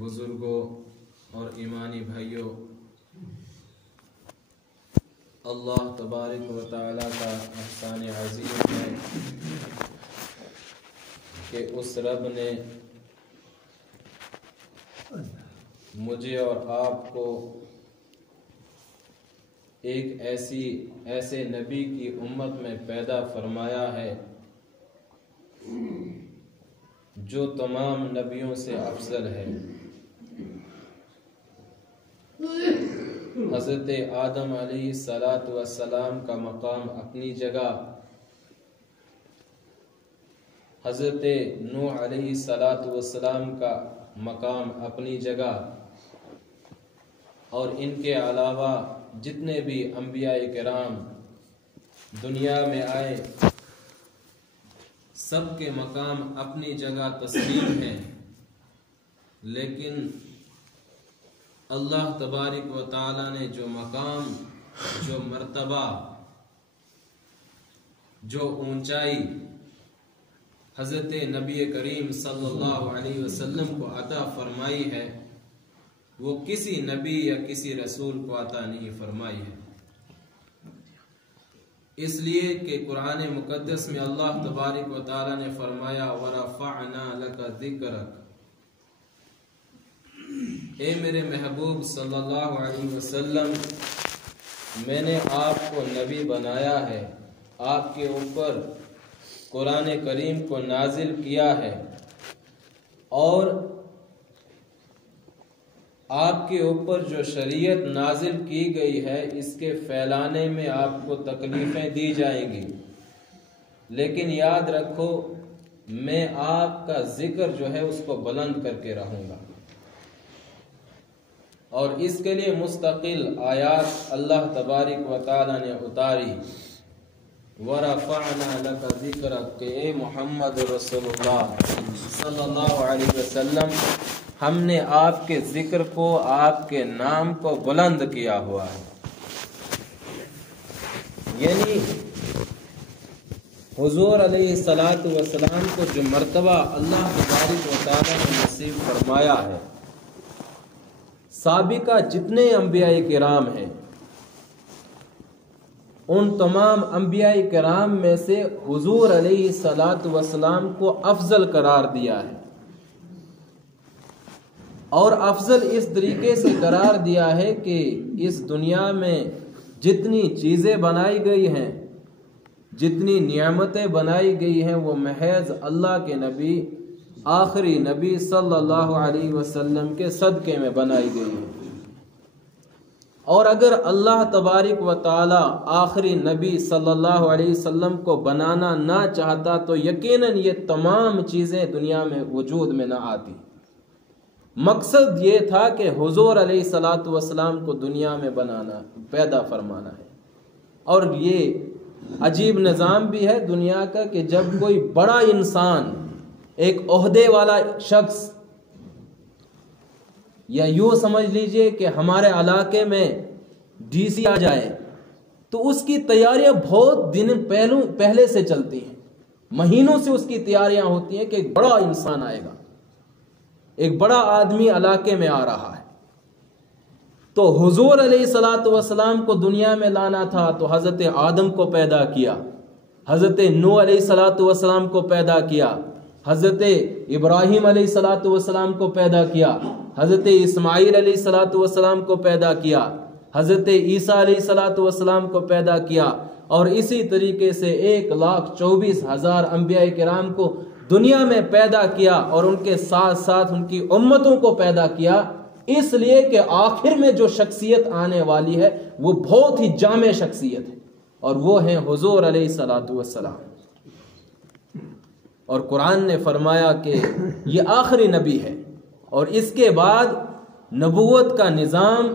بزرگوں اور ایمانی بھائیوں، اللہ تبارک و تعالیٰ کا احسان عظیم ہے کہ اس رب نے مجھے اور آپ کو ایک ایسے نبی کی امت میں پیدا فرمایا ہے جو تمام نبیوں سے افضل ہے۔ حضرت آدم علیہ السلام کا مقام اپنی جگہ، حضرت نوح علیہ السلام کا مقام اپنی جگہ، اور ان کے علاوہ جتنے بھی انبیاء کرام دنیا میں آئے سب کے مقام اپنی جگہ تسلیم ہیں، لیکن اللہ تبارک و تعالی نے جو مقام، جو مرتبہ، جو اونچائی حضرت نبی کریم صلی اللہ علیہ وسلم کو عطا فرمائی ہے، وہ کسی نبی یا کسی رسول کو عطا نہیں فرمائی ہے۔ اس لیے کہ قرآن مقدس میں اللہ تبارک و تعالی نے فرمایا وَرَفَعْنَا لَكَ ذِكْرَكَ، اے میرے محبوب صلی اللہ علیہ وسلم، میں نے آپ کو نبی بنایا ہے، آپ کے اوپر قرآن کریم کو نازل کیا ہے، اور آپ کے اوپر جو شریعت نازل کی گئی ہے اس کے پھیلانے میں آپ کو تکلیفیں دی جائیں گی، لیکن یاد رکھو میں آپ کا ذکر جو ہے اس کو بلند کر کے رہوں گا، اور اس کے لیے مستقل آیات اللہ تبارک و تعالی نے اتاری۔ وَرَفَعْنَا لَكَ ذِكْرَكَ، کہ اے محمد رسول اللہ صلی اللہ علیہ وسلم، ہم نے آپ کے ذکر کو، آپ کے نام کو بلند کیا ہوا ہے۔ یعنی حضور علیہ السلام کو جو مرتبہ اللہ تبارک و تعالی نے نصیب فرمایا ہے، سابقہ جتنے انبیاء کرام ہیں ان تمام انبیاء کرام میں سے حضور علیہ السلام کو افضل قرار دیا ہے، اور افضل اس طریقے سے قرار دیا ہے کہ اس دنیا میں جتنی چیزیں بنائی گئی ہیں، جتنی نعمتیں بنائی گئی ہیں، وہ محض اللہ کے نبی، آخری نبی صلی اللہ علیہ وسلم کے صدقے میں بنائی گئی ہیں۔ اور اگر اللہ تبارک و تعالی آخری نبی صلی اللہ علیہ وسلم کو بنانا نہ چاہتا تو یقیناً یہ تمام چیزیں دنیا میں وجود میں نہ آتی۔ مقصد یہ تھا کہ حضور علیہ السلام کو دنیا میں بنانا، پیدا فرمانا ہے۔ اور یہ عجیب نظام بھی ہے دنیا کا کہ جب کوئی بڑا انسان، ایک عہدے والا شخص، یا یوں سمجھ لیجئے کہ ہمارے علاقے میں ڈی سی آ جائے تو اس کی تیاریاں بہت دن پہلے سے چلتی ہیں، مہینوں سے اس کی تیاریاں ہوتی ہیں کہ ایک بڑا انسان آئے گا، ایک بڑا آدمی علاقے میں آ رہا ہے۔ تو حضور علیہ السلام کو دنیا میں لانا تھا تو حضرت آدم کو پیدا کیا، حضرت نوح علیہ السلام کو پیدا کیا، حضرت ابراہیم علیہ السلام کو پیدا کیا، حضرت اسماعیل علیہ السلام کو پیدا کیا، حضرت عیسیٰ علیہ السلام کو پیدا کیا، اور اسی طریقے سے 1,24,000 انبیاء کرام کو دنیا میں پیدا کیا، اور ان کے ساتھ ساتھ ان کی امتوں کو پیدا کیا، اس لیے کہ آخر میں جو شخصیت آنے والی ہے وہ بہت ہی جامع شخصیت ہے، اور وہ ہیں حضور علیہ السلام۔ اور قرآن نے فرمایا کہ یہ آخری نبی ہے، اور اس کے بعد نبوت کا نظام،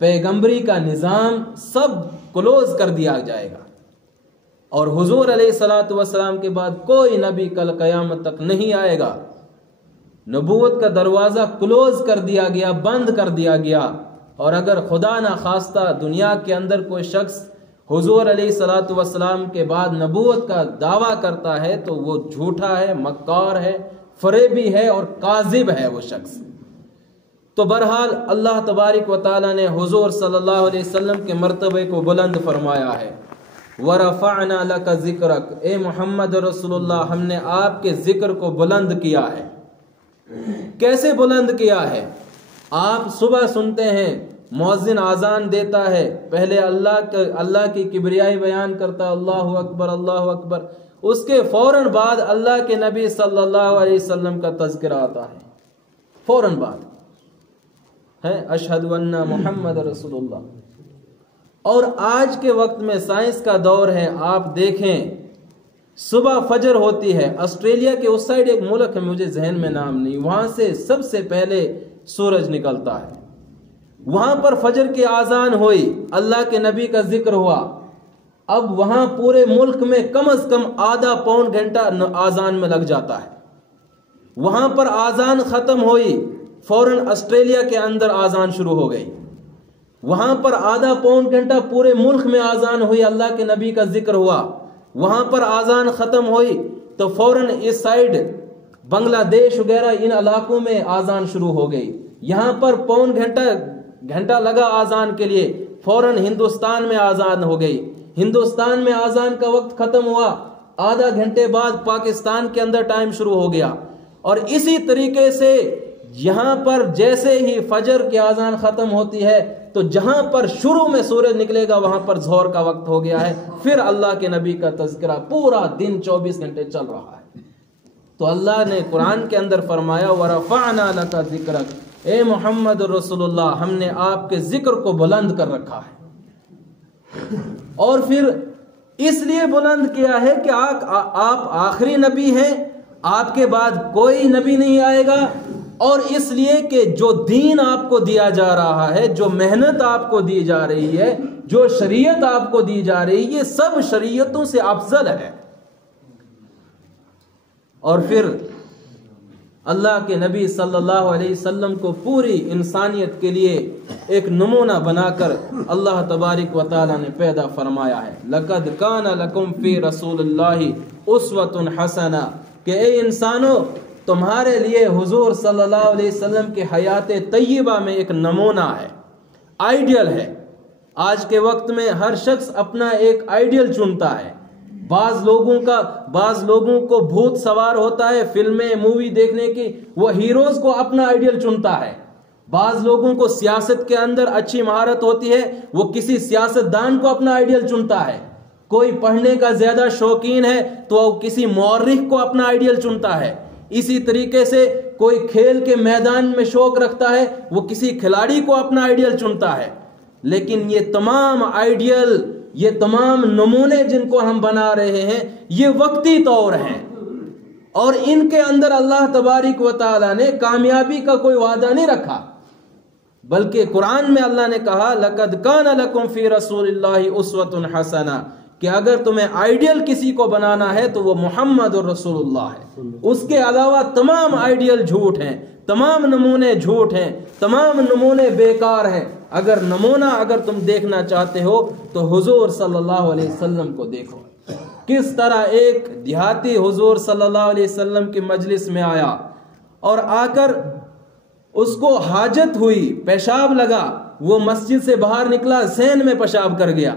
پیغمبری کا نظام سب کلوز کر دیا جائے گا، اور حضور علیہ السلام کے بعد کوئی نبی کل قیامت تک نہیں آئے گا۔ نبوت کا دروازہ کلوز کر دیا گیا، بند کر دیا گیا، اور اگر خدا نہ خواستہ دنیا کے اندر کوئی شخص حضور علیہ السلام کے بعد نبوت کا دعویٰ کرتا ہے تو وہ جھوٹا ہے، مکار ہے، فریبی ہے اور کاذب ہے وہ شخص۔ تو بہرحال اللہ تبارک و تعالیٰ نے حضور صلی اللہ علیہ وسلم کے مرتبے کو بلند فرمایا ہے۔ وَرَفَعْنَا لَكَ ذِكْرَكَ، اے محمد رسول اللہ، ہم نے آپ کے ذکر کو بلند کیا ہے۔ کیسے بلند کیا ہے؟ آپ صبح سنتے ہیں مؤذن اذان دیتا ہے، پہلے اللہ کی کبریائی بیان کرتا، اللہ اکبر اللہ اکبر، اس کے فوراً بعد اللہ کے نبی صلی اللہ علیہ وسلم کا تذکرہ آتا ہے، فوراً بعد ہے اشہد ان محمد رسول اللہ۔ اور آج کے وقت میں سائنس کا دور ہے، آپ دیکھیں صبح فجر ہوتی ہے، آسٹریلیا کے اس سائڈ ایک ملک ہے، مجھے ذہن میں نام نہیں، وہاں سے سب سے پہلے سورج نکلتا ہے، وہاں پر فجر کی اذان ہوئی، اللہ کے نبی کا ذکر ہوا، اب وہاں پورے ملک میں کم از کم آدھا پون گھنٹہ اذان میں لگ جاتا ہے، وہاں پر اذان ختم ہوئی، فوراً آسٹریلیا کے اندر اذان شروع ہو گئی، وہاں پر آدھا پون گھنٹہ پورے ملک میں اذان ہوئی، اللہ کے نبی کا ذکر ہوا، وہاں پر اذان ختم ہوئی تو فوراً اس سائڈ بنگلہ دیش وغیرہ ان علاقوں میں اذان شروع ہو گئی، یہاں پر پون گھنٹہ لگا اذان کے لیے، فوراً ہندوستان میں اذان ہو گئی، ہندوستان میں اذان کا وقت ختم ہوا، آدھا گھنٹے بعد پاکستان کے اندر ٹائم شروع ہو گیا، اور اسی طریقے سے یہاں پر جیسے ہی فجر کی اذان ختم ہوتی ہے تو جہاں پر شروع میں سورج نکلے گا وہاں پر ظہر کا وقت ہو گیا ہے، پھر اللہ کے نبی کا تذکرہ پورا دن 24 گھنٹے چل رہا ہے۔ تو اللہ نے قرآن کے اندر فرمایا وَرَفَعْنَا لَكَ ذِكْرَكَ، اے محمد رسول اللہ، ہم نے آپ کے ذکر کو بلند کر رکھا ہے، اور پھر اس لیے بلند کیا ہے کہ آپ آخری نبی ہیں، آپ کے بعد کوئی نبی نہیں آئے گا، اور اس لیے کہ جو دین آپ کو دیا جا رہا ہے، جو محنت آپ کو دی جا رہی ہے، جو شریعت آپ کو دی جا رہی ہے، یہ سب شریعتوں سے افضل ہے۔ اور پھر اللہ کے نبی صلی اللہ علیہ وسلم کو پوری انسانیت کے لیے ایک نمونہ بنا کر اللہ تبارک و تعالی نے پیدا فرمایا ہے، لَقَدْ كَانَ لَكُمْ فِي رَسُولِ اللَّهِ أُسْوَةٌ حَسَنَةٌ، کہ اے انسانوں تمہارے لیے حضور صلی اللہ علیہ وسلم کی حیات طیبہ میں ایک نمونہ ہے، آئیڈیل ہے۔ آج کے وقت میں ہر شخص اپنا ایک آئیڈیل چنتا ہے، بعض لوگوں کو بھوت سوار ہوتا ہے فلمیں مووی دیکھنے کی، وہ ہیروز کو اپنا آئیڈیل چنتا ہے، بعض لوگوں کو سیاست کے اندر اچھی مہارت ہوتی ہے، وہ کسی سیاست دان کو اپنا آئیڈیل چنتا ہے، کوئی پڑھنے کا زیادہ شوقین ہے تو وہ کسی مورخ کو اپنا آئیڈیل چنتا ہے، اسی طریقے سے کوئی کھیل کے میدان میں شوق رکھتا ہے، وہ کسی کھلاڑی کو اپنا آئیڈیل چنتا ہے۔ لیکن یہ تمام آئیڈیل، یہ تمام نمونے جن کو ہم بنا رہے ہیں، یہ وقتی طور ہیں، اور ان کے اندر اللہ تبارک و تعالی نے کامیابی کا کوئی وعدہ نہیں رکھا، بلکہ قرآن میں اللہ نے کہا لَقَدْ كَانَ لَكُمْ فِي رَسُولِ اللَّهِ أُسْوَةٌ حَسَنَةٌ، کہ اگر تمہیں آئیڈیل کسی کو بنانا ہے تو وہ محمد رسول اللہ ہے، اس کے علاوہ تمام آئیڈیل جھوٹ ہیں، تمام نمونے جھوٹ ہیں، تمام نمونے بیکار ہیں۔ اگر تم دیکھنا چاہتے ہو تو حضور صلی اللہ علیہ وسلم کو دیکھو، کس طرح ایک دیہاتی حضور صلی اللہ علیہ وسلم کی مجلس میں آیا، اور آ کر اس کو حاجت ہوئی، پیشاب لگا، وہ مسجد سے باہر نکلا، ذہن میں پیشاب کر گیا،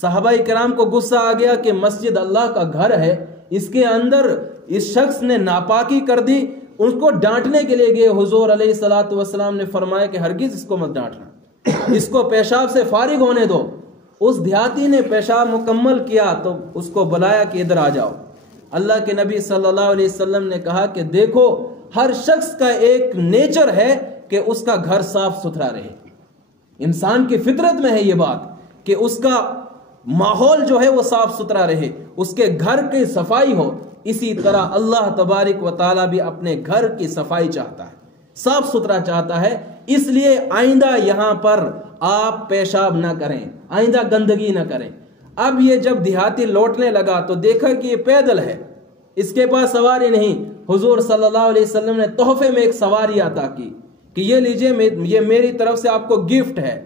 صحابہ کرام کو غصہ آ گیا کہ مسجد اللہ کا گھر ہے، اس کے اندر اس شخص نے ناپاکی کر دی، اس کو ڈانٹنے کے لیے گئے، حضور علیہ الصلوۃ والسلام نے فرمایا کہ ہرگز اس کو مت ڈانٹنا، اس کو پیشاب سے فارغ ہونے دو۔ اس دیہاتی نے پیشاب مکمل کیا تو اس کو بلایا کہ ادھر آ جاؤ۔ اللہ کے نبی صلی اللہ علیہ وسلم نے کہا کہ دیکھو، ہر شخص کا ایک نیچر ہے کہ اس کا گھر صاف ستھرا رہے، انسان کی فطرت میں ہے یہ بات کہ اس کا ماحول جو ہے وہ صاف ستھرا رہے، اس کے گھر کی صفائی ہو۔ اسی طرح اللہ تبارک و تعالیٰ بھی اپنے گھر کی صفائی چاہتا ہے، صاف ستھرا چاہتا ہے، اس لیے آئندہ یہاں پر آپ پیشاب نہ کریں، آئندہ گندگی نہ کریں۔ اب یہ جب دیہاتی لوٹنے لگا تو دیکھا کہ یہ پیدل ہے، اس کے پاس سواری نہیں، حضور صلی اللہ علیہ وسلم نے تحفے میں ایک سواری عطا کی کہ یہ لیجئے، یہ میری طرف سے آپ کو گفٹ ہے۔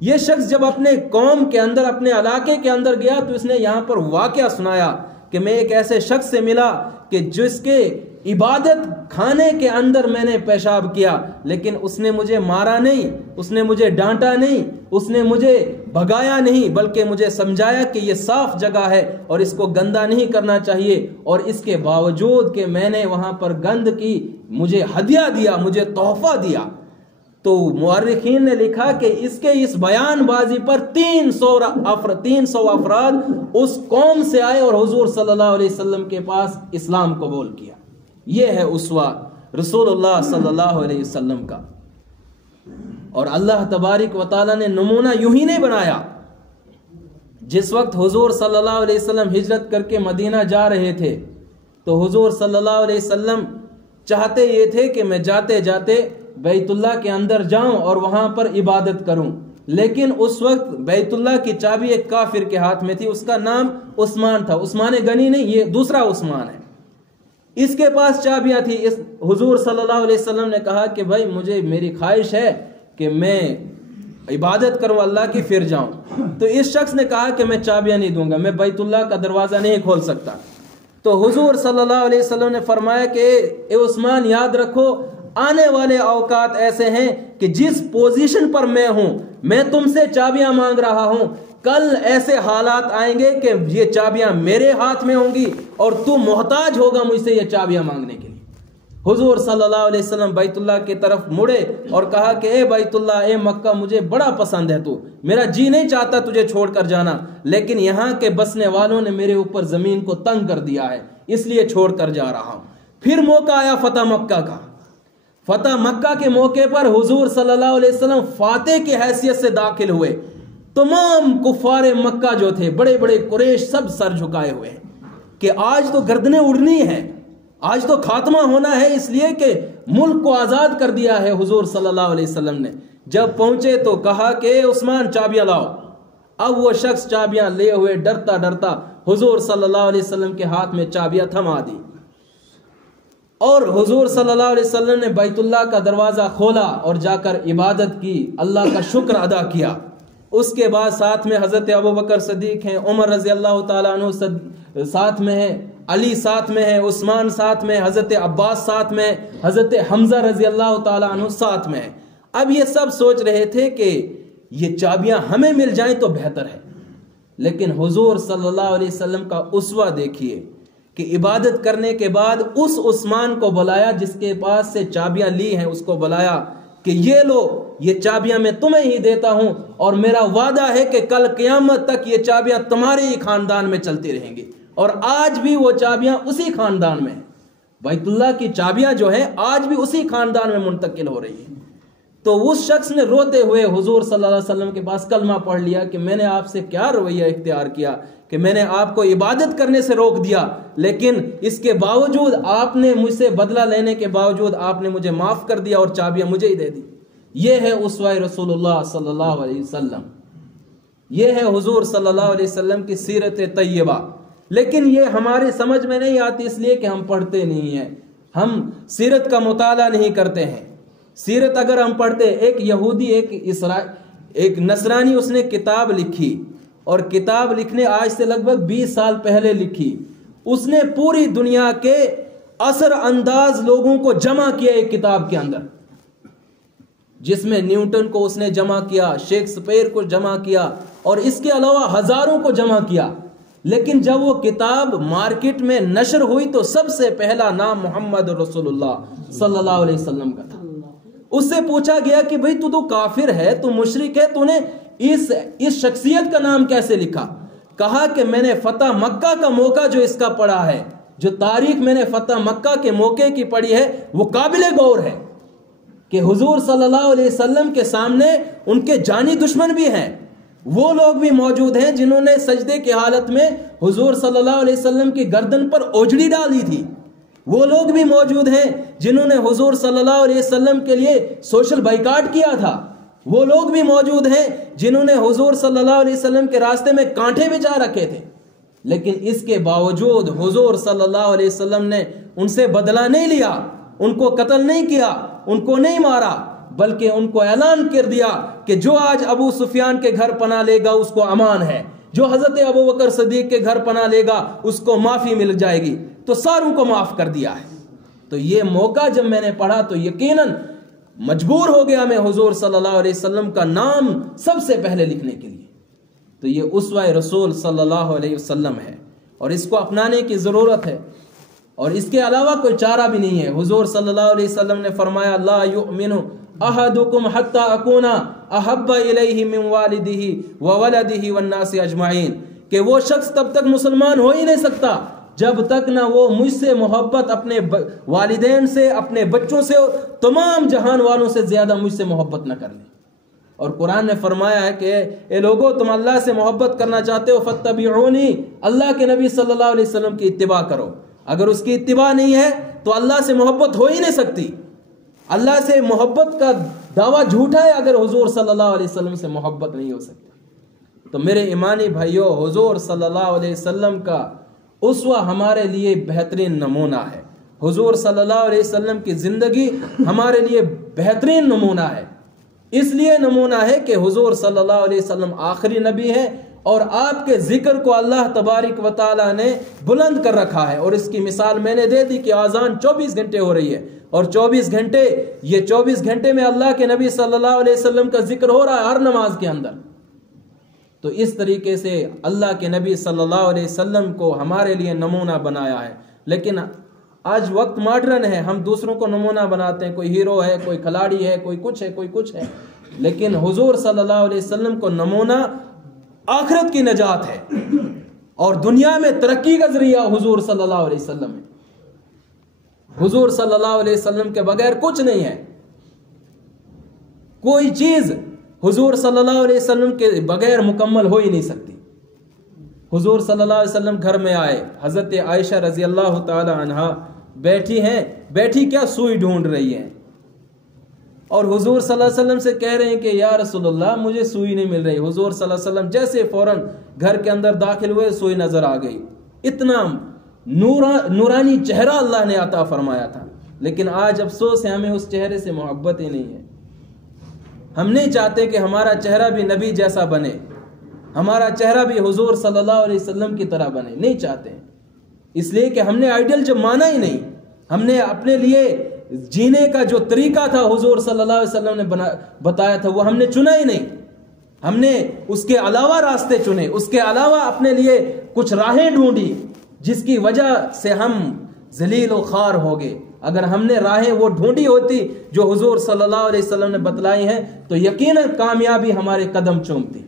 یہ شخص جب اپنے قوم کے اندر، اپنے علاقے کے اندر گیا تو اس نے یہاں پر واقعہ سنایا کہ میں ایک ایسے شخص سے ملا کہ جس کے عبادت خانے کے اندر میں نے پیشاب کیا، لیکن اس نے مجھے مارا نہیں، اس نے مجھے ڈانٹا نہیں، اس نے مجھے بھگایا نہیں، بلکہ مجھے سمجھایا کہ یہ صاف جگہ ہے اور اس کو گندا نہیں کرنا چاہیے، اور اس کے باوجود کہ میں نے وہاں پر گند کی مجھے ہدیہ دیا، مجھے تحفہ دیا۔ تو مورخین نے لکھا کہ اس کے اس بیان بازی پر 300 افراد اس قوم سے آئے اور حضور صلی اللہ علیہ وسلم کے پاس اسلام قبول کیا۔ یہ ہے اسوہ رسول اللہ صلی اللہ علیہ وسلم کا۔ اور اللہ تبارک و تعالیٰ نے نمونہ یوں ہی نہیں بنایا۔ جس وقت حضور صلی اللہ علیہ وسلم ہجرت کر کے مدینہ جا رہے تھے تو حضور صلی اللہ علیہ وسلم چاہتے یہ تھے کہ میں جاتے جاتے بیت اللہ کے اندر جاؤں اور وہاں پر عبادت کروں، لیکن اس وقت بیت اللہ کی چابی ایک کافر کے ہاتھ میں تھی، اس کا نام عثمان تھا، عثمان غنی نہیں، یہ دوسرا عثمان ہے، اس کے پاس چابیاں تھی۔ حضور صلی اللہ علیہ وسلم نے کہا کہ بھائی مجھے میری خواہش ہے کہ میں عبادت کروں اللہ کی پھر جاؤں، تو اس شخص نے کہا کہ میں چابیاں نہیں دوں گا، میں بیت اللہ کا دروازہ نہیں کھول سکتا۔ تو حضور صلی اللہ علیہ وسلم نے فرمایا کہ اے عثمان یاد رکھو آنے والے اوقات ایسے ہیں کہ جس پوزیشن پر میں ہوں میں تم سے چابیاں مانگ رہا ہوں، کل ایسے حالات آئیں گے کہ یہ چابیاں میرے ہاتھ میں ہوں گی اور تو محتاج ہوگا مجھ سے یہ چابیاں مانگنے کے لیے۔ حضور صلی اللہ علیہ وسلم بیت اللہ کی طرف مڑے اور کہا کہ اے بیت اللہ، اے مکہ، مجھے بڑا پسند ہے تو، میرا جی نہیں چاہتا تجھے چھوڑ کر جانا، لیکن یہاں کے بسنے والوں نے میرے اوپر زمین کو تنگ کر دیا ہے، اس لیے چھوڑ کر جا رہا ہوں۔ پھر موقع آیا فتح مکہ کا۔ فتح مکہ کے موقع پر حضور صلی اللہ علیہ وسلم فاتح کی حیثیت سے داخل ہوئے۔ تمام کفار مکہ جو تھے، بڑے بڑے قریش، سب سر جھکائے ہوئے ہیں کہ آج تو گردنیں اڑنی ہے، آج تو خاتمہ ہونا ہے، اس لیے کہ ملک کو آزاد کر دیا ہے حضور صلی اللہ علیہ وسلم نے۔ جب پہنچے تو کہا کہ عثمان چابیاں لاؤ۔ اب وہ شخص چابیاں لے ہوئے ڈرتا ڈرتا حضور صلی اللہ علیہ وسلم کے ہاتھ میں چابیاں تھما دی، اور حضور صلی اللہ علیہ وسلم نے بیت اللہ کا دروازہ کھولا اور جا کر عبادت کی، اللہ کا شکر ادا کیا۔ اس کے بعد ساتھ میں حضرت ابوبکر صدیق ہیں، عمر رضی اللہ تعالیٰ عنہ ساتھ میں ہے، علی ساتھ میں ہے، عثمان ساتھ میں، حضرت عباس ساتھ میں، حضرت حمزہ رضی اللہ تعالیٰ عنہ ساتھ میں ہے۔ اب یہ سب سوچ رہے تھے کہ یہ چابیاں ہمیں مل جائیں تو بہتر ہے، لیکن حضور صلی اللہ علیہ وسلم کا اسوہ دیکھیے کہ عبادت کرنے کے بعد اس عثمان کو بلایا جس کے پاس سے چابیاں لی ہیں، اس کو بلایا کہ یہ لو، یہ چابیاں میں تمہیں ہی دیتا ہوں، اور میرا وعدہ ہے کہ کل قیامت تک یہ چابیاں تمہارے ہی خاندان میں چلتی رہیں گی۔ اور آج بھی وہ چابیاں اسی خاندان میں ہیں، بیت اللہ کی چابیاں جو ہیں آج بھی اسی خاندان میں منتقل ہو رہی ہیں۔ تو اس شخص نے روتے ہوئے حضور صلی اللہ علیہ وسلم کے پاس کلمہ پڑھ لیا کہ میں نے آپ سے کیا رویہ اختیار کیا کہ میں نے آپ کو عبادت کرنے سے روک دیا، لیکن اس کے باوجود آپ نے مجھ سے بدلہ لینے کے باوجود آپ نے مجھے معاف کر دیا اور چابیاں مجھے ہی دے دی۔ یہ ہے اسوہ رسول اللہ صلی اللہ علیہ وسلم، یہ ہے حضور صلی اللہ علیہ وسلم کی سیرت طیبہ۔ لیکن یہ ہمارے سمجھ میں نہیں آتی اس لیے کہ ہم پڑھتے نہیں ہیں، ہم سیرت کا مطالعہ نہیں کرتے ہیں۔ سیرت اگر ہم پڑھتے، ایک یہودی ایک نصرانی اس نے کتاب لکھی، اور کتاب لکھنے آج سے لگ بھگ 20 سال پہلے لکھی۔ اس نے پوری دنیا کے اثر انداز لوگوں کو جمع کیا ایک کتاب کے اندر، جس میں نیوٹن کو اس نے جمع کیا، شیکسپیئر کو جمع کیا، اور اس کے علاوہ ہزاروں کو جمع کیا۔ لیکن جب وہ کتاب مارکیٹ میں نشر ہوئی تو سب سے پہلا نام محمد رسول اللہ صلی اللہ علیہ وسلم کا تھا۔ اس سے پوچھا گیا کہ بھئی تو کافر ہے، تو مشرک ہے، تو نے اس شخصیت کا نام کیسے لکھا؟ کہا کہ میں نے فتح مکہ کا موقع جو اس کا پڑھا ہے، جو تاریخ میں نے فتح مکہ کے موقع کی پڑھی ہے، وہ قابل غور ہے کہ حضور صلی اللہ علیہ وسلم کے سامنے ان کے جانی دشمن بھی ہیں، وہ لوگ بھی موجود ہیں جنہوں نے سجدے کی حالت میں حضور صلی اللہ علیہ وسلم کی گردن پر اوجڑی ڈالی تھی، وہ لوگ بھی موجود ہیں جنہوں نے حضور صلی اللہ علیہ وسلم کے لیے سوشل بائیکاٹ کیا تھا، وہ لوگ بھی موجود ہیں جنہوں نے حضور صلی اللہ علیہ وسلم کے راستے میں کانٹے بچھا رکھے تھے۔ لیکن اس کے باوجود حضور صلی اللہ علیہ وسلم نے ان سے بدلہ نہیں لیا، ان کو قتل نہیں کیا، ان کو نہیں مارا، بلکہ ان کو اعلان کر دیا کہ جو آج ابو سفیان کے گھر پناہ لے گا اس کو امان ہے، جو حضرت ابوبکر صدیق کے گھر پناہ لے گا اس کو معافی مل جائے گی۔ تو ساروں کو معاف کر دیا ہے۔ تو یہ موقع جب میں نے پڑھا تو یقیناً مجبور ہو گیا میں حضور صلی اللہ علیہ وسلم کا نام سب سے پہلے لکھنے کے لیے. تو یہ اسوہ رسول صلی اللہ علیہ وسلم ہے اور اس کو اپنانے کی ضرورت ہے اور اس کے علاوہ کوئی چارہ بھی نہیں ہے. حضور صلی اللہ علیہ وسلم نے فرمایا لا یؤمن احدکم حتی اکون احب الیہ من والدہ وولدہ والناس اجمعین، کہ وہ شخص تب تک مسلمان ہو ہی نہیں سکتا جب تک نہ وہ مجھ سے محبت اپنے والدین سے، اپنے بچوں سے، تمام جہان والوں سے زیادہ مجھ سے محبت نہ کر لے. اور قرآن نے فرمایا ہے کہ اے لوگو تم اللہ سے محبت کرنا چاہتے ہو فاتبعونی، اللہ کے نبی صلی اللہ علیہ وسلم کی اتباع کرو. اگر اس کی اتباع نہیں ہے تو اللہ سے محبت ہو ہی نہیں سکتی. اللہ سے محبت کا دعویٰ جھوٹا ہے اگر حضور صلی اللہ علیہ وسلم سے محبت نہیں ہو سکتی. تو میرے ایمانی بھائیوں، حضور صلی اللہ علیہ وسلم کا اسوہ ہمارے لیے بہترین نمونہ ہے. حضور صلی اللہ علیہ وسلم کی زندگی ہمارے لیے بہترین نمونہ ہے. اس لیے نمونہ ہے کہ حضور صلی اللہ علیہ وسلم آخری نبی ہے اور آپ کے ذکر کو اللہ تبارک و تعالیٰ نے بلند کر رکھا ہے. اور اس کی مثال میں نے دے دی کہ آذان 24 گھنٹے ہو رہی ہے اور 24 گھنٹے، یہ 24 گھنٹے میں اللہ کے نبی صلی اللہ علیہ وسلم کا ذکر ہو رہا ہے ہر نماز کے اندر. تو اس طریقے سے اللہ کے نبی صلی اللہ علیہ وسلم کو ہمارے لیے نمونہ بنایا ہے. لیکن آج وقت ماڈرن ہے، ہم دوسروں کو نمونہ بناتے ہیں، کوئی ہیرو ہے، کوئی کھلاڑی ہے، کوئی کچھ ہے، کوئی کچھ ہے. لیکن حضور صلی اللہ علیہ وسلم کو نمونہ آخرت کی نجات ہے اور دنیا میں ترقی کا ذریعہ حضور صلی اللہ علیہ وسلم ہے. حضور صلی اللہ علیہ وسلم کے بغیر کچھ نہیں ہے. کوئی چیز حضور صلی اللہ علیہ وسلم کے بغیر مکمل ہو ہی نہیں سکتی. حضور صلی اللہ علیہ وسلم گھر میں آئے، حضرت عائشہ رضی اللہ تعالی عنہا بیٹھی ہیں، بیٹھی کیا سوئی ڈھونڈ رہی ہیں اور حضور صلی اللہ علیہ وسلم سے کہہ رہے ہیں کہ یا رسول اللہ مجھے سوئی نہیں مل رہی. حضور صلی اللہ علیہ وسلم جیسے فوراً گھر کے اندر داخل ہوئے سوئی نظر آ گئی. اتنا نورانی چہرہ اللہ نے عطا فرمایا تھا. لیکن آج افسوس ہے ہمیں اس چہرے سے محبت ہی نہیں ہے. ہم نہیں چاہتے کہ ہمارا چہرہ بھی نبی جیسا بنے، ہمارا چہرہ بھی حضور صلی اللہ علیہ وسلم کی طرح بنے. نہیں چاہتے ہیں، اس لیے کہ ہم نے آئیڈل جب مانا ہی نہیں. ہم نے اپنے لیے جینے کا جو طریقہ تھا حضور صلی اللہ علیہ وسلم نے بتایا تھا وہ ہم نے چنا ہی نہیں. ہم نے اس کے علاوہ راستے چنے، اس کے علاوہ اپنے لیے کچھ راہیں ڈھونڈی جس کی وجہ سے ہم ذلیل و خوار ہو گئے. اگر ہم نے راہیں وہ ڈھونڈی ہوتی جو حضور صلی اللہ علیہ وسلم نے بتلائی ہیں تو یقیناً کامیابی ہمارے قدم چومتی.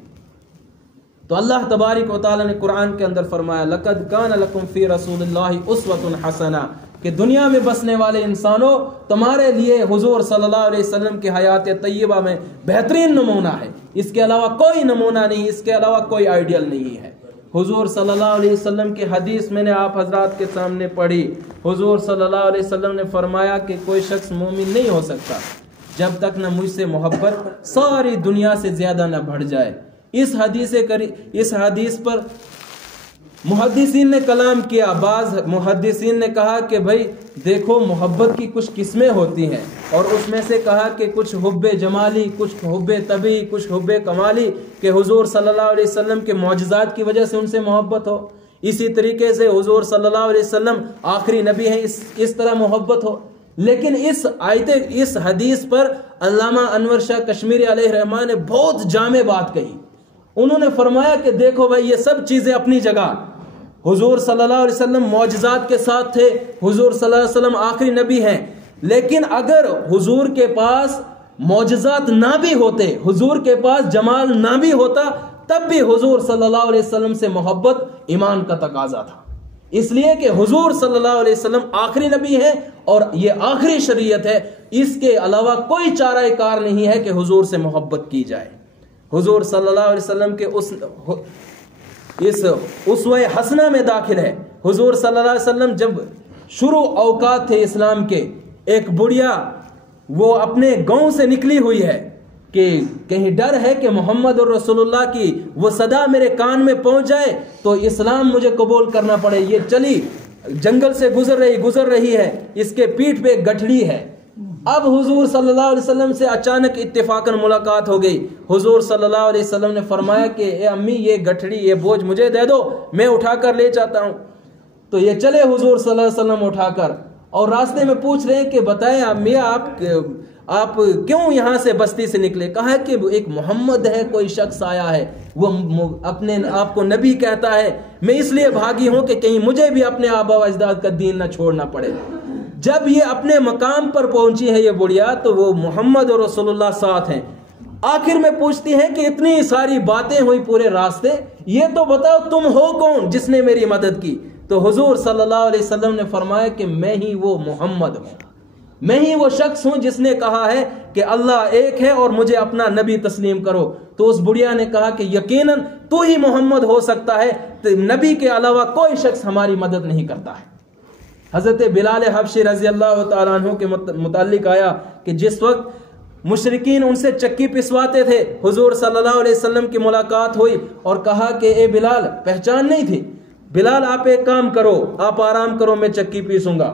تو اللہ تبارک و تعالی نے قرآن کے اندر فرمایا لَقَدْ كَانَ لَكُمْ فِي رَسُولِ اللَّهِ أُسْوَةٌ حَسَنَةٌ، کہ دنیا میں بسنے والے انسانوں تمہارے لیے حضور صلی اللہ علیہ وسلم کی حیات طیبہ میں بہترین نمونہ ہے. اس کے علاوہ کوئی نمونہ نہیں، اس کے علاوہ کوئی آئیڈیل نہیں ہے. حضور صلی اللہ علیہ وسلم کی حدیث میں نے آپ حضرات کے سامنے پڑھی. حضور صلی اللہ علیہ وسلم نے فرمایا کہ کوئی شخص مومن نہیں ہو سکتا جب تک نہ مجھ سے محبت ساری دنیا سے زیادہ نہ بڑھ جائے. اس حدیث پر محدثین نے کلام کیا. بعض محدثین نے کہا کہ بھائی دیکھو محبت کی کچھ قسمیں ہوتی ہیں اور اس میں سے کہا کہ کچھ حب جمالی، کچھ حب طبی، کچھ حب کمالی، کہ حضور صلی اللہ علیہ وسلم کے معجزات کی وجہ سے ان سے محبت ہو. اسی طریقے سے حضور صلی اللہ علیہ وسلم آخری نبی ہیں، اس طرح محبت ہو. لیکن اس حدیث پر علامہ انور شاہ کشمیری علیہ الرحمہ نے بہت جامع بات کہی. انہوں نے فرمایا کہ دیکھو بھائی یہ سب چیزیں اپنی جگہ، حضور صلی اللہ علیہ وسلم معجزات کے ساتھ تھے، حضور صلی اللہ علیہ وسلم آخری نبی ہیں. لیکن اگر حضور کے پاس معجزات نہ بھی ہوتے، حضور کے پاس جمال نہ بھی ہوتا، تب بھی حضور صلی اللہ علیہ وسلم سے محبت ایمان کا تقاضا تھا. اس لیے کہ حضور صلی اللہ علیہ وسلم آخری نبی ہیں اور یہ آخری شریعت ہے. اس کے علاوہ کوئی چارہ کار نہیں ہے کہ حضور سے محبت کی جائے. حضور صلی اللہ علیہ وسلم کے اس اسوہ حسنہ میں داخل ہے. حضور صلی اللہ علیہ وسلم جب شروع اوقات تھے اسلام کے، ایک بڑھیا وہ اپنے گاؤں سے نکلی ہوئی ہے کہ کہیں ڈر ہے کہ محمد رسول اللہ کی وہ صدا میرے کان میں پہنچ جائے تو اسلام مجھے قبول کرنا پڑے. یہ چلی جنگل سے گزر رہی ہے، اس کے پیٹھ پہ ایک گٹھڑی ہے. اب حضور صلی اللہ علیہ وسلم سے اچانک اتفاقاً ملاقات ہو گئی. حضور صلی اللہ علیہ وسلم نے فرمایا کہ اے امی یہ گٹھڑی، یہ بوجھ مجھے دے دو، میں اٹھا کر لے جاتا ہوں. تو یہ چلے حضور صلی اللہ علیہ وسلم اٹھا کر اور راستے میں پوچھ رہے ہیں کہ بتائیں میاں آپ کیوں یہاں سے بستی سے نکلے؟ کہا کہ ایک محمد ہے، کوئی شخص آیا ہے، وہ اپنے آپ کو نبی کہتا ہے، میں اس لیے بھاگی ہوں کہ کہیں مجھے بھی اپنے آبا و اجداد کا دین نہ چھوڑنا پڑے۔ جب یہ اپنے مقام پر پہنچی ہے یہ بڑھیا، تو وہ محمد اور رسول اللہ ساتھ ہیں۔ آخر میں پوچھتی ہے کہ اتنی ساری باتیں ہوئی پورے راستے، یہ تو بتاؤ تم ہو کون جس نے میری مدد کی؟ تو حضور صلی اللہ علیہ وسلم نے فرمایا کہ میں ہی وہ محمد ہوں، میں ہی وہ شخص ہوں جس نے کہا ہے کہ اللہ ایک ہے اور مجھے اپنا نبی تسلیم کرو۔ تو اس بڑھیا نے کہا کہ یقیناً تو ہی محمد ہو سکتا ہے، نبی کے علاوہ کوئی شخص ہماری مدد نہیں کرتا ہے۔ حضرت بلال حبشی رضی اللہ تعالیٰ عنہ کے متعلق آیا کہ جس وقت مشرکین ان سے چکی پسواتے تھے، حضور صلی اللہ علیہ وسلم کی ملاقات ہوئی اور کہا کہ اے بلال، پہچان نہیں تھی، بلال آپ ایک کام کرو، آپ آرام کرو، میں چکی پیسوں گا۔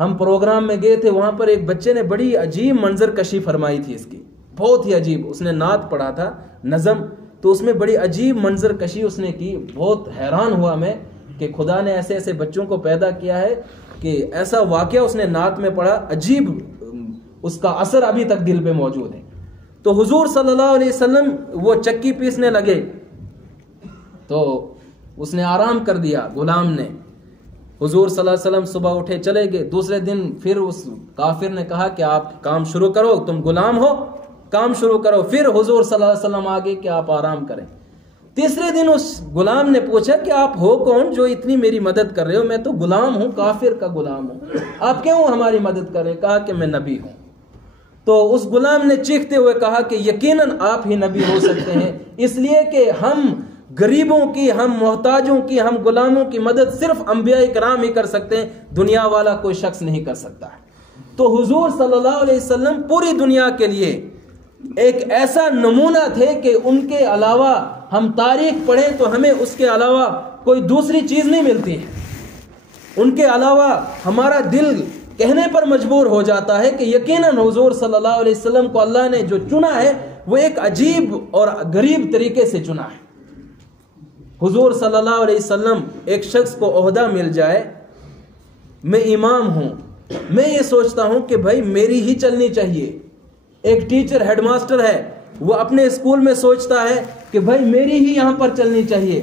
ہم پروگرام میں گئے تھے، وہاں پر ایک بچے نے بڑی عجیب منظر کشی فرمائی تھی اس کی، بہت ہی عجیب۔ اس نے نعت پڑھا تھا، نظم، تو اس میں بڑی عجیب منظر کشی اس نے کی۔ بہت حیران ہوا میں کہ خدا نے ایسے ایسے بچوں کو پیدا کیا ہے کہ ایسا واقعہ اس نے نعت میں پڑھا، عجیب، اس کا اثر ابھی تک دل پہ موجود ہے۔ تو حضور صلی اللہ علیہ وسلم وہ چکی پیسنے لگے تو اس نے آرام کر دیا غلام نے۔ حضور صلی اللہ علیہ وسلم صبح اٹھے چلے گئے۔ دوسرے دن پھر اس کافر نے کہا کہ آپ کام شروع کرو، تم غلام ہو، کام شروع کرو۔ پھر حضور صلی اللہ علیہ وسلم آگے کہ آپ آرام کریں۔ تیسرے دن اس غلام نے پوچھا کہ آپ ہو کون جو اتنی میری مدد کر رہے ہو؟ میں تو غلام ہوں، کافر کا غلام ہوں، آپ کیوں ہماری مدد کر رہے ہیں؟ کہا کہ میں نبی ہوں۔ تو اس غلام نے چیختے ہوئے کہا کہ یقیناً آپ ہی نبی ہو سکتے ہیں، اس لیے کہ ہم غریبوں کی، ہم محتاجوں کی، ہم غلاموں کی مدد صرف انبیاء کرام ہی کر سکتے ہیں، دنیا والا کوئی شخص نہیں کر سکتا ہے۔ تو حضور صلی اللہ علیہ وسلم پوری دنیا کے لیے ایک ایسا نمونہ تھے کہ ان کے علاوہ ہم تاریخ پڑھیں تو ہمیں اس کے علاوہ کوئی دوسری چیز نہیں ملتی ہے۔ ان کے علاوہ ہمارا دل کہنے پر مجبور ہو جاتا ہے کہ یقیناً حضور صلی اللہ علیہ وسلم کو اللہ نے جو چنا ہے وہ ایک عجیب اور غریب طریقے سے چنا ہے۔ حضور صلی اللہ علیہ وسلم، ایک شخص کو عہدہ مل جائے، میں امام ہوں، میں یہ سوچتا ہوں کہ بھائی میری ہی چلنی چاہیے۔ ایک ٹیچر، ہیڈ ماسٹر ہے، وہ اپنے اسکول میں سوچتا ہے کہ بھائی میری ہی یہاں پر چلنی چاہیے۔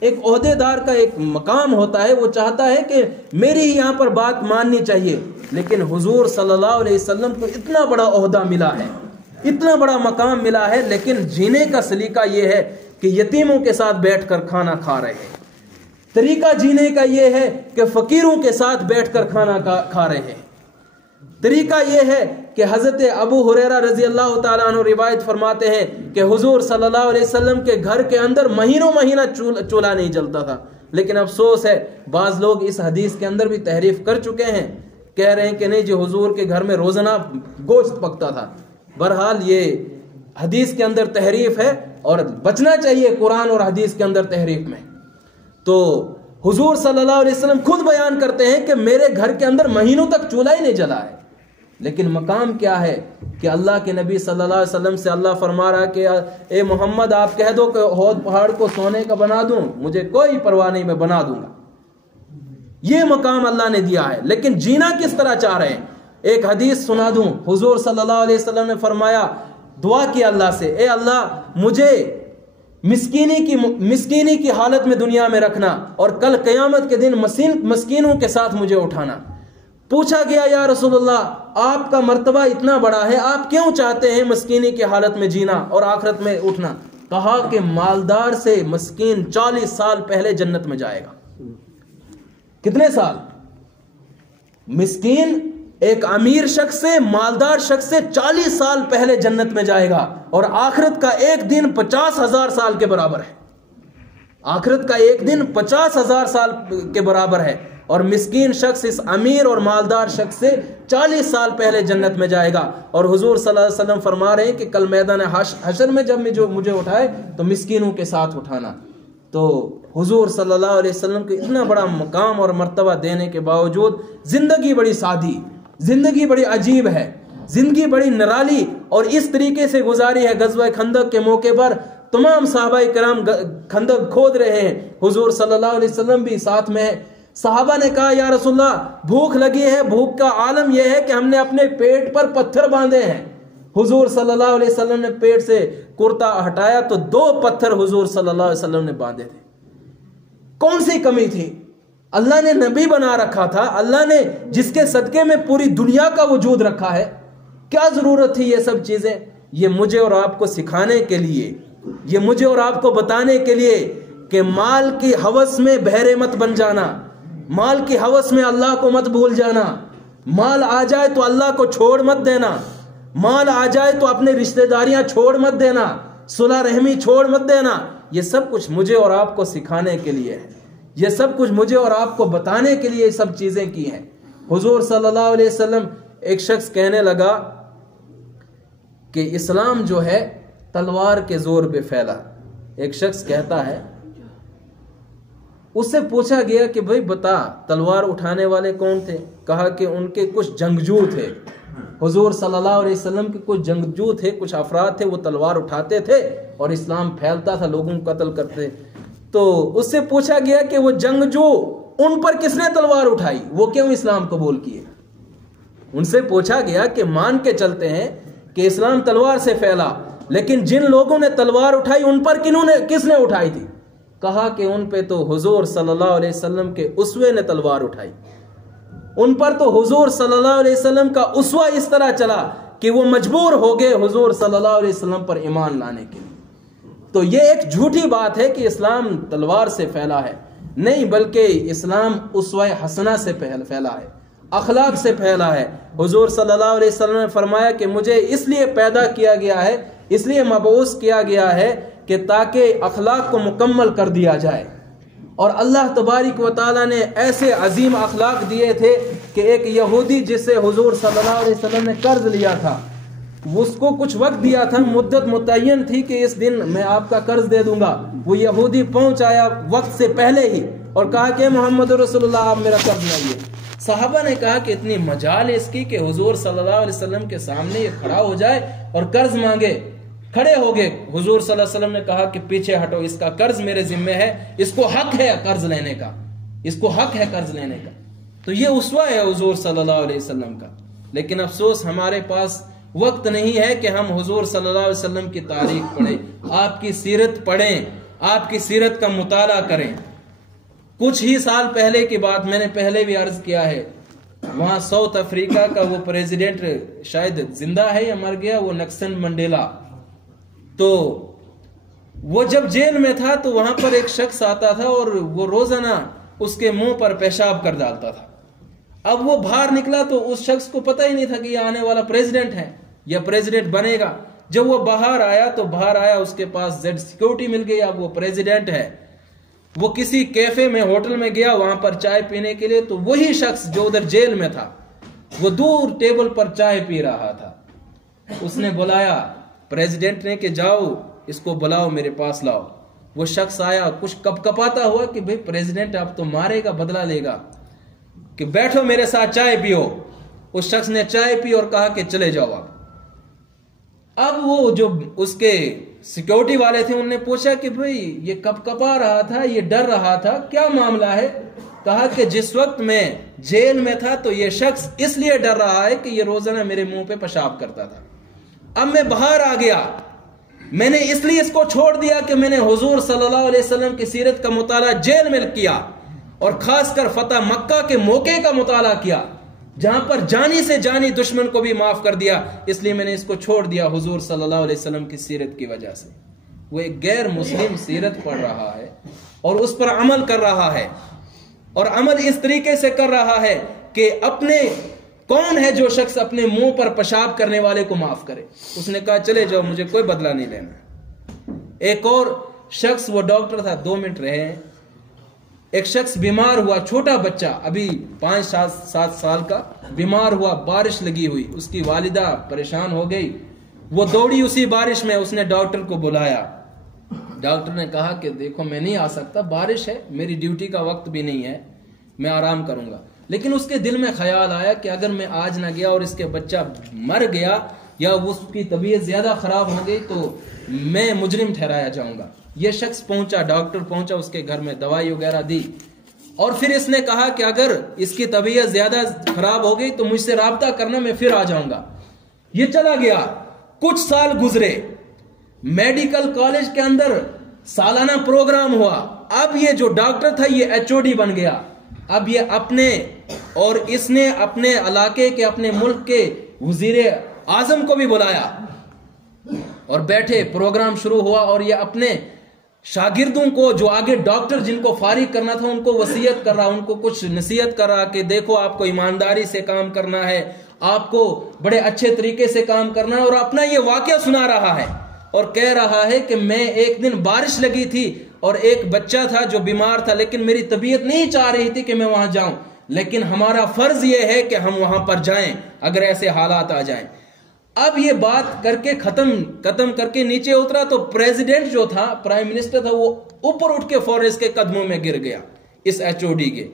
ایک عہدے دار کا ایک مقام ہوتا ہے، وہ چاہتا ہے کہ میری ہی یہاں پر بات ماننی چاہیے۔ لیکن حضور صلی اللہ علیہ وسلم کو اتنا بڑا عہدہ ملا ہے، اتنا بڑا مقام ملا ہے، لیکن جینے کا سلیقہ یہ ہے کہ یتیموں کے ساتھ بیٹھ کر کھانا کھا رہے ہیں۔ طریقہ جینے کا یہ ہے کہ فقیروں کے ساتھ بیٹھ کر کھانا کھا رہے ہیں۔ طریقہ یہ ہے کہ حضرت ابو ہریرہ رضی اللہ تعالیٰ عنہ روایت فرماتے ہیں کہ حضور صلی اللہ علیہ وسلم کے گھر کے اندر مہینوں مہینہ چولہا نہیں جلتا تھا۔ لیکن افسوس ہے بعض لوگ اس حدیث کے اندر بھی تحریف کر چکے ہیں، کہہ رہے ہیں کہ نہیں جی حضور کے گھر میں روزانہ گوشت پکتا تھا۔ بہرحال یہ حدیث کے اندر تحریف ہے اور بچنا چاہیے قرآن اور حدیث کے اندر تحریف میں۔ تو حضور صلی اللہ علیہ وسلم خود بیان کرتے ہیں کہ میرے گھر کے اندر مہینوں تک چولہا ہی نہیں جلا ہے۔ لیکن مقام کیا ہے کہ اللہ کے نبی صلی اللہ علیہ وسلم سے اللہ فرما رہا کہ اے محمد آپ کہہ دو کہ ہود پہاڑ کو سونے کا بنا دوں، مجھے کوئی پرواہ نہیں، میں بنا دوں گا۔ یہ مقام اللہ نے دیا ہے، لیکن جینا کس طرح چاہ رہے ہیں؟ ایک حدیث سنا دوں، حضور صلی اللہ علیہ وسلم نے فرمایا، دعا کی اللہ سے، اے اللہ مجھے مسکینی کی حالت میں دنیا میں رکھنا اور کل قیامت کے دن مسکینوں کے ساتھ مجھے اٹھانا۔ پوچھا گیا یا رسول اللہ آپ کا مرتبہ اتنا بڑا ہے، آپ کیوں چاہتے ہیں مسکینی کی حالت میں جینا اور آخرت میں اٹھنا؟ کہا کہ مالدار سے مسکین 40 سال پہلے جنت میں جائے گا۔ کتنے سال؟ مسکین ایک امیر شخص سے، مالدار شخص سے 40 سال پہلے جنت میں جائے گا، اور آخرت کا ایک دن 50,000 سال کے برابر ہے۔ آخرت کا ایک دن 50,000 سال کے برابر ہے، اور مسکین شخص اس امیر اور مالدار شخص سے 40 سال پہلے جنت میں جائے گا۔ اور حضور صلی اللہ علیہ وسلم فرما رہے ہیں کہ کل میدان حشر میں جب مجھے اٹھائے تو مسکینوں کے ساتھ اٹھانا۔ تو حضور صلی اللہ علیہ وسلم کو اتنا بڑا مقام اور مرتبہ دینے کے باوجود زندگی بڑی سادی، زندگی بڑی عجیب ہے، زندگی بڑی نرالی اور اس طریقے سے گزاری ہے۔ غزوہ خندق کے موقع پر تمام صحابہ کرام خندق کھود رہے ہیں، حضور صلی اللہ علیہ وسلم بھی ساتھ میں ہے۔ صحابہ نے کہا یا رسول اللہ بھوک لگی ہے، بھوک کا عالم یہ ہے کہ ہم نے اپنے پیٹ پر پتھر باندھے ہیں۔ حضور صلی اللہ علیہ وسلم نے پیٹ سے کرتا ہٹایا تو 2 پتھر حضور صلی اللہ علیہ وسلم نے باندھے تھے۔ کون سی کمی تھی؟ اللہ نے نبی بنا رکھا تھا، اللہ نے جس کے صدقے میں پوری دنیا کا وجود رکھا ہے، کیا ضرورت تھی یہ سب چیزیں؟ یہ مجھے اور آپ کو سکھانے کے لیے، یہ مجھے اور آپ کو بتانے کے لیے کہ مال کی ہوس میں بہرے مت بن جانا، مال کی ہوس میں اللہ کو مت بھول جانا، مال آ جائے تو اللہ کو چھوڑ مت دینا، مال آ جائے تو اپنے رشتہ داریاں چھوڑ مت دینا، صلح رحمی چھوڑ مت دینا۔ یہ سب کچھ مجھے اور آپ کو سکھانے کے لیے ہے، یہ سب کچھ مجھے اور آپ کو بتانے کے لیے یہ سب چیزیں کی ہیں۔ حضور صلی اللہ علیہ وسلم، ایک شخص کہنے لگا کہ اسلام جو ہے تلوار کے زور پہ پھیلا۔ ایک شخص کہتا ہے، اس سے پوچھا گیا کہ بھئی بتا تلوار اٹھانے والے کون تھے؟ کہا کہ ان کے کچھ جنگجو تھے، حضور صلی اللہ علیہ وسلم کے کچھ جنگجو تھے، کچھ افراد تھے، وہ تلوار اٹھاتے تھے اور اسلام پھیلتا تھا، لوگوں کو قتل کرتے۔ تو اس سے پوچھا گیا کہ وہ جنگجو، ان پر کس نے تلوار اٹھائی، وہ کیوں اسلام قبول کیے؟ ان سے پوچھا گیا کہ مان کے چلتے ہیں کہ اسلام تلوار سے پھیلا، لیکن جن لوگوں نے تلوار اٹھائی ان پر کس نے اٹھائی تھی؟ کہا کہ ان پہ تو حضور صلی اللہ علیہ وسلم کے اسوے نے تلوار اٹھائی، ان پر تو حضور صلی اللہ علیہ وسلم کا اسوہ اس طرح چلا کہ وہ مجبور ہو گئے حضور صلی اللہ علیہ وسلم پر ایمان لانے کے لیے۔ تو یہ ایک جھوٹی بات ہے کہ اسلام تلوار سے پھیلا ہے، نہیں، بلکہ اسلام اسوہ حسنہ سے پھیلا ہے، اخلاق سے پھیلا ہے۔ حضور صلی اللہ علیہ وسلم نے فرمایا کہ مجھے اس لیے پیدا کیا گیا ہے، اس لیے مبعوث کیا گیا ہے کہ تاکہ اخلاق کو مکمل کر دیا جائے۔ اور اللہ تبارک و تعالیٰ نے ایسے عظیم اخلاق دیے تھے کہ ایک یہودی جس سے حضور صلی اللہ علیہ وسلم نے قرض لیا تھا، اس کو کچھ وقت دیا تھا، مدت متعین تھی کہ اس دن میں آپ کا قرض دے دوں گا۔ وہ یہودی پہنچ آیا وقت سے پہلے ہی اور کہا کہ محمد رسول اللہ آپ میرا قرض لائیے۔ صحابہ نے کہا کہ اتنی مجال ہے اس کی کہ حضور صلی اللہ علیہ وسلم کے سامنے یہ کھڑا ہو جائے اور قرض مانگے۔ کھڑے ہو گئے، حضور صلی اللہ علیہ وسلم نے کہا کہ پیچھے ہٹو، اس کا قرض میرے ذمہ ہے، اس کو حق ہے قرض لینے کا، اس کو حق ہے قرض لینے کا۔ تو یہ اسوہ ہے حضور صلی اللہ علیہ وسلم کا۔ لیکن افسوس ہمارے پاس وقت نہیں ہے کہ ہم حضور صلی اللہ علیہ وسلم کی تاریخ پڑھیں، آپ کی سیرت پڑھیں، آپ کی سیرت کا مطالعہ کریں۔ کچھ ہی سال پہلے کی بات، میں نے پہلے بھی عرض کیا ہے، وہاں ساؤتھ افریقہ کا وہ پریزیڈنٹ شاید زندہ ہے یا مر گیا، وہ نیلسن منڈیلا، تو وہ جب جیل میں تھا تو وہاں پر ایک شخص آتا تھا اور وہ روزانہ اس کے منہ پر پیشاب کر ڈالتا تھا۔ اب وہ باہر نکلا تو اس شخص کو پتہ ہی نہیں تھا کہ یہ آنے والا پریزیڈنٹ ہے یا پریزیڈنٹ بنے گا۔ جب وہ باہر آیا اس کے پاس زیڈ سیکیورٹی مل گئی، اب وہ پریزیڈنٹ ہے۔ وہ کسی کیفے میں، ہوٹل میں گیا وہاں پر چائے پینے کے لیے، تو وہی شخص جو ادھر جیل میں تھا وہ دور ٹیبل پر چائے پی رہا تھا۔ اس نے بلایا پریزیڈنٹ نے کہ جاؤ اس کو بلاؤ میرے پاس لاؤ۔ وہ شخص آیا کچھ کپ کپاتا ہوا کہ بھئی پریزیڈنٹ اب تو مارے گا، بدلہ لے گا، کہ بیٹھو میرے ساتھ چائے پیو۔ اس شخص نے چائے پی اور کہا کہ چلے جاؤ اب وہ جو اس کے سیکیورٹی والے تھے انہوں نے پوچھا کہ بھئی یہ کپ کپا رہا تھا، یہ ڈر رہا تھا، کیا معاملہ ہے؟ کہا کہ جس وقت میں جیل میں تھا تو یہ شخص اس لیے ڈر رہا ہے کہ یہ روزانہ میرے منہ پہ پیشاب کرتا تھا، اب میں باہر آ گیا، میں نے اس لیے اس کو چھوڑ دیا کہ میں نے حضور صلی اللہ علیہ وسلم کی سیرت کا مطالعہ جیل میں کیا، اور خاص کر فتح مکہ کے موقع کا مطالعہ کیا جہاں پر جانی سے جانی دشمن کو بھی معاف کر دیا، اس لیے میں نے اس کو چھوڑ دیا حضور صلی اللہ علیہ وسلم کی سیرت کی وجہ سے۔ وہ ایک غیر مسلم سیرت پڑھ رہا ہے اور اس پر عمل کر رہا ہے، اور عمل اس طریقے سے کر رہا ہے کہ اپنے کون ہے جو شخص اپنے منہ پر پیشاب کرنے والے کو معاف کرے؟ اس نے کہا چلے جاؤ، مجھے کوئی بدلہ نہیں لینا۔ ایک اور شخص، وہ ڈاکٹر تھا، 2 منٹ رہے ہیں، ایک شخص بیمار ہوا، چھوٹا بچہ ابھی 5-7 سال کا، بیمار ہوا، بارش لگی ہوئی، اس کی والدہ پریشان ہو گئی، وہ دوڑی اسی بارش میں، اس نے ڈاکٹر کو بلایا۔ ڈاکٹر نے کہا کہ دیکھو میں نہیں آ سکتا، بارش ہے، میری ڈیوٹی کا وقت بھی نہیں ہے، میں آرام کروں گا۔ لیکن اس کے دل میں خیال آیا کہ اگر میں آج نہ گیا اور اس کے بچہ مر گیا یا اس کی طبیعت زیادہ خراب ہو گئی تو میں مجرم ٹھہرایا جاؤں گا۔ یہ شخص پہنچا، ڈاکٹر پہنچا اس کے گھر میں، دوائی وغیرہ دی، اور پھر اس نے کہا کہ اگر اس کی طبیعت زیادہ خراب ہو گئی تو مجھ سے رابطہ کرنا، میں پھر آ جاؤں گا۔ یہ چلا گیا، کچھ سال گزرے، میڈیکل کالج کے اندر سالانہ پروگرام ہوا، اب یہ جو ڈاکٹر تھا یہ HOD بن گیا، اب یہ اپنے اور اس نے اپنے علاقے کے اپنے ملک کے وزیر اعظم کو بھی بلایا اور بیٹھے، پروگرام شروع ہوا، اور یہ اپنے شاگردوں کو جو آگے ڈاکٹر جن کو فارغ کرنا تھا ان کو وصیت کر رہا، ان کو کچھ نصیحت کر رہا کہ دیکھو آپ کو ایمانداری سے کام کرنا ہے، آپ کو بڑے اچھے طریقے سے کام کرنا ہے، اور اپنا یہ واقعہ سنا رہا ہے اور کہہ رہا ہے کہ میں ایک دن بارش لگی تھی اور ایک بچہ تھا جو بیمار تھا، لیکن میری طبیعت نہیں چاہ رہی تھی کہ میں وہاں جاؤں، لیکن ہمارا فرض یہ ہے کہ ہم وہاں پر جائیں اگر ایسے حالات آ جائیں۔ اب یہ بات کر کے ختم کر کے نیچے اترا تو پریزیڈنٹ جو تھا، پرائم منسٹر تھا، وہ اوپر اٹھ کے فوراً اس کے قدموں میں گر گیا، اس HOD کے۔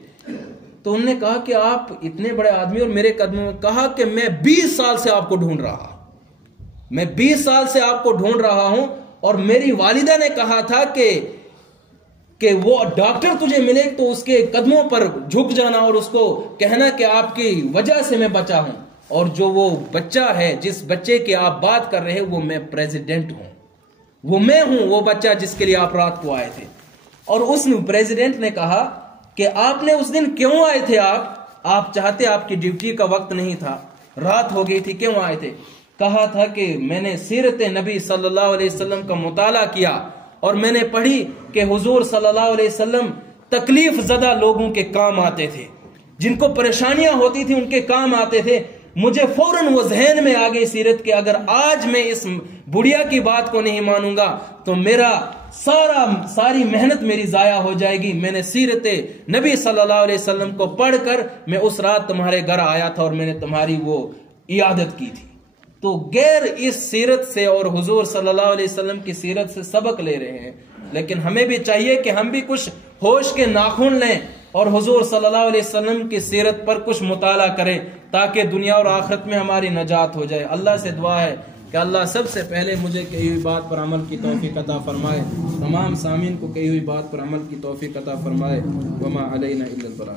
تو انہوں نے کہا کہ آپ اتنے بڑے آدمی اور میرے قدموں میں، کہا کہ میں 20 سال سے آپ کو ڈھونڈ رہا ہوں، میں 20 سال سے آپ کو ڈھونڈ رہا ہوں، اور میری والدہ نے کہا تھا کہ وہ ڈاکٹر تجھے ملے تو اس کے قدموں پر جھک جانا اور اس کو کہنا کہ آپ کی وجہ سے میں بچا ہوں، اور جو وہ بچہ ہے جس بچے کی آپ بات کر رہے ہیں وہ میں پریزیڈنٹ ہوں، وہ میں ہوں وہ بچہ جس کے لیے آپ رات کو آئے تھے۔ اور اس پریزیڈنٹ نے کہا کہ آپ نے اس دن کیوں آئے تھے، آپ چاہتے، آپ کی ڈیوٹی کا وقت نہیں تھا، رات ہو گئی تھی، کیوں آئے تھے؟ کہا تھا کہ میں نے سیرت نبی صلی اللہ علیہ وسلم کا مطالعہ کیا اور میں نے پڑھی کہ حضور صلی اللہ علیہ وسلم تکلیف زدہ لوگوں کے کام آتے تھے، جن کو پریشانیاں ہوتی تھی ان کے کام آتے تھے۔ مجھے فوراً وہ ذہن میں آ گئی سیرت کہ اگر آج میں اس بڑھیا کی بات کو نہیں مانوں گا تو میرا ساری محنت میری ضائع ہو جائے گی۔ میں نے سیرت نبی صلی اللہ علیہ وسلم کو پڑھ کر میں اس رات تمہارے گھر آیا تھا اور میں نے تمہاری وہ عیادت کی تھی۔ تو غیر اس سیرت سے اور حضور صلی اللہ علیہ وسلم کی سیرت سے سبق لے رہے ہیں، لیکن ہمیں بھی چاہیے کہ ہم بھی کچھ ہوش کے ناخن لیں اور حضور صلی اللہ علیہ وسلم کی سیرت پر کچھ مطالعہ کریں تاکہ دنیا اور آخرت میں ہماری نجات ہو جائے۔ اللہ سے دعا ہے کہ اللہ سب سے پہلے مجھے کہی ہوئی بات پر عمل کی توفیق عطا فرمائے، تمام سامعین کو کہی ہوئی بات پر عمل کی توفیق عطا فرمائے۔ وما علینا الا البلاغ۔